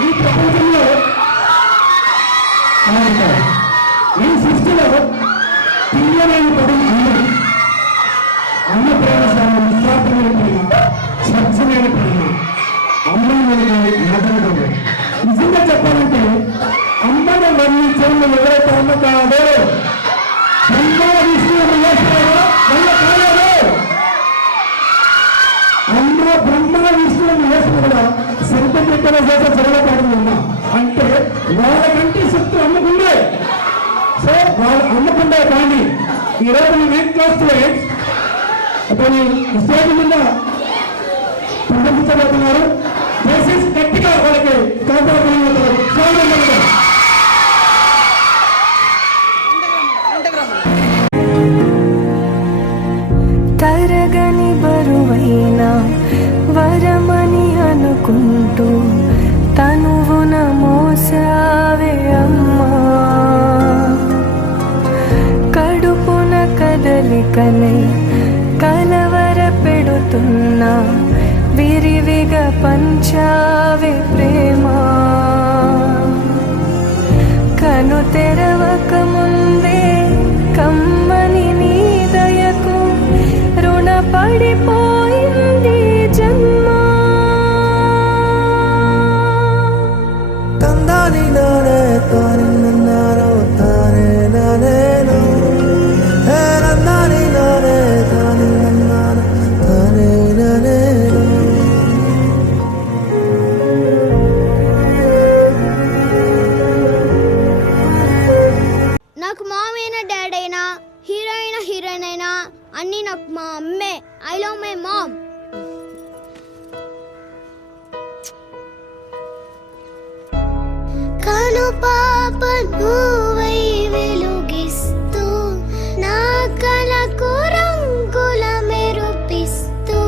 ఈ ప్రపంచంలో ఈ సృష్టిలో పిల్లలేని పడి అన్న ప్రవేశాలు నిస్వార్థమైన ప్రేమ, స్వచ్ఛమైన ప్రేమ, అమ్మని నిజంగా చెప్పాలంటే అమ్మను వర్ణించడం ఎవరైతే అమ్మ కాదో బ్రహ్మ విష్ణు మహేశ్వర వల్ల కాలేదు. అమ్మ బ్రహ్మ విష్ణు మహేశ్వరుడు సొంత పెట్టిన చేత చదవకూడదు అంటే వాళ్ళకంటే శక్తి అమ్మకుండే. సో వాళ్ళు అమ్మకుండే కానీ ఈరోజు మీ 9th క్లాస్ స్టూడెంట్స్ అతని స్టేజ్ మీద ప్రదర్శించబోతున్నారు. దయచేసి గట్టిగా వాళ్ళకి కాపాడుతున్నారు. తరగని బరువైన వరమని అనుకుంటూ తనువున మోసావే అమ్మా, కడుపున కదలికలై కలవర పెడుతున్నా విరివిగా పంచావే ప్రేమ, కను తెరవక ముందే కమ్మని నీ దయకు రుణపడిపోయింది జన్మ. తందాని నానే తాని నన్నారో తానే నానేనో హే నందాని నానే తాని నన్నారో తానే నానేనో. నాకు మామ్ అయినా డాడ్ అయినా హీరోయిన్ అయినా అన్నీ నాకు మా అమ్మే. I love my mom. కను పాప నువ్వై వెలుగిస్తూ నా కలకు రంగుల మెరుపిస్తూ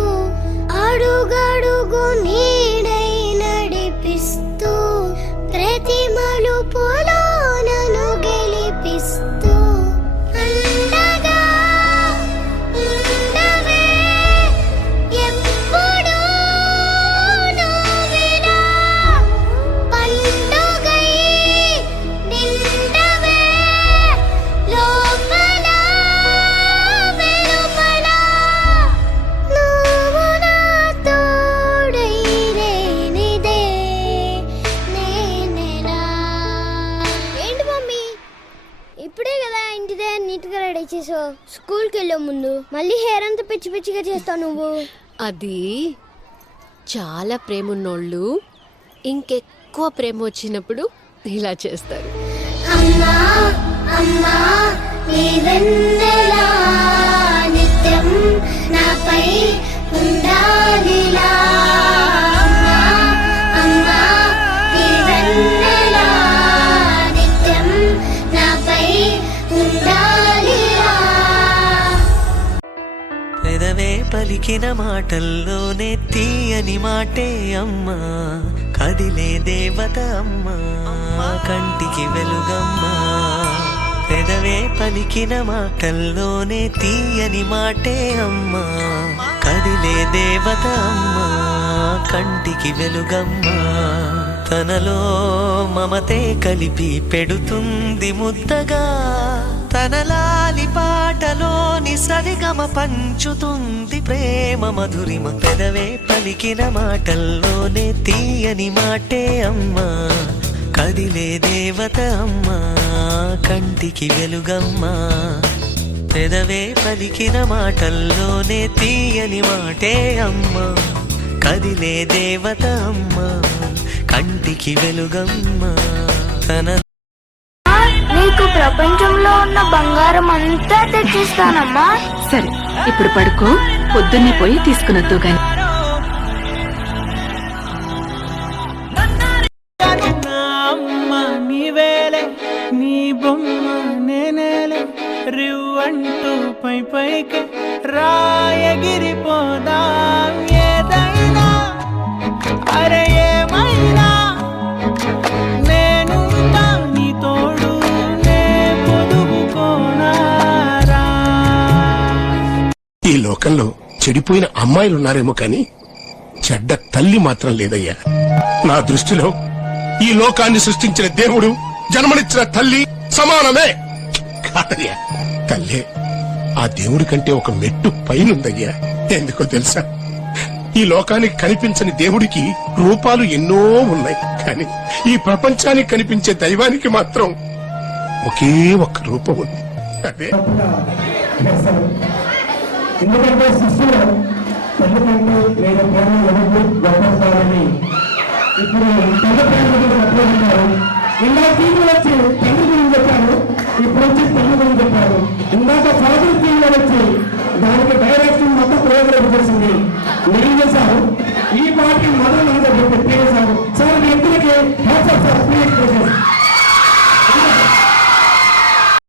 అడుగడుగు నీడై నడిపిస్తూ ప్రతి మలుపులో నన్ను గెలిపిస్తూ అండగా ఉండవే ఎప్పుడూ నువ్విలా పండుగై నిండవే లోపల వెలుపల నువ్వు నా తోడై లేనిదే నేనెలా. ఏంటి మమ్మీ ఇప్పుడే కదా ఇంటి దగ్గర నీట్గా రెడీ చేసావు, స్కూల్కి వెళ్ళే ముందు మళ్ళీ హెయిర్ అంతా పిచ్చి పిచ్చిగా చేస్తావు నువ్వు. అది చాలా ప్రేమ ఉన్నోళ్ళు ఇంకెక్కువ ప్రేమ వచ్చినప్పుడు ఇలా చేస్తారు. అమ్మా అమ్మా నీ వెన్నెలా నిత్యం నాపై ఉండాలిలా. అమ్మా అమ్మా నీ వెన్నెలా నిత్యం నాపై ఉండాలిలా. పెదవే పలికిన మాటల్లోనే తీయని మాటే అమ్మా, కదిలే దేవత అమ్మా, కంటికి వెలుగమ్మా. పెదవే పలికిన మాటల్లోనే తీయని మాటే అమ్మా, కదిలే దేవత అమ్మా, కంటికి వెలుగమ్మా. తనలో మమతే కలిపి పెడుతుంది ముద్దగా, తన లాలి పాటలోని సరిగమ పంచుతుంది ప్రేమ మధురిమ. పెదవే పలికిన మాటల్లోనే తీయని మాటే అమ్మా, కదిలే దేవత అమ్మా, కంటికి వెలుగమ్మా. పెదవే పలికిన మాటల్లోనే తీయని మాటే అమ్మా, కదిలే దేవత అమ్మా, కంటికి వెలుగమ్మా. తన నీకు ప్రపంచంలో ఉన్న బంగారం అంతా తెచ్చిస్తానమ్మా. సరే ఇప్పుడు పడుకో, పొద్దున్నే పోయి తీసుకునొద్దు గాని. నీవేలే నీ బొమ్మ నేనేలే రివ్వంటూ పై పైకి రాయగిరిపోదాం ఏదైనా అరే ఏమైనా నేనుంటా నీ తోడు నే పొదుగుకోనారా. ఈ లోకంలో చెడిపోయిన అమ్మాయిలున్నారేమో కానీ చెడ్డ తల్లి మాత్రం లేదయ్యా. నా దృష్టిలో ఈ లోకాన్ని సృష్టించిన దేవుడు జన్మనిచ్చిన తల్లి సమానమే కాదయ్యా. తల్లే ఆ దేవుడి కంటే ఒక మెట్టు పైనుందయ్యా. ఎందుకో తెలుసా, ఈ లోకానికి కనిపించని దేవుడికి రూపాలు ఎన్నో ఉన్నాయి, కానీ ఈ ప్రపంచానికి కనిపించే దైవానికి మాత్రం ఒకే ఒక్క రూపం ఉంది. అదే తప్పుగా చేస్తారు. ఎందుకంటే శిష్యులు తల్లి కంటే లేదా ప్రేమ ఎవరికి గొప్పని ఇప్పుడు తల్లి ప్రేమ గురించి చెప్పారు. ఇందాక టీవీలో వచ్చి తండ్రి గురించి చెప్పారు, ఇప్పుడు వచ్చి తల్లి గురించి చెప్పారు. ఇందాక ఫాదర్ టీవీలో వచ్చి దానికి డైరెక్షన్ మొత్తం ప్రయోజనం చేసింది. ఏం చేశారు, ఈ పార్టీ మొదలు పెట్టేశారు. సార్ మీ ఇద్దరికి హ్యాట్స్ ఆఫ్ సార్.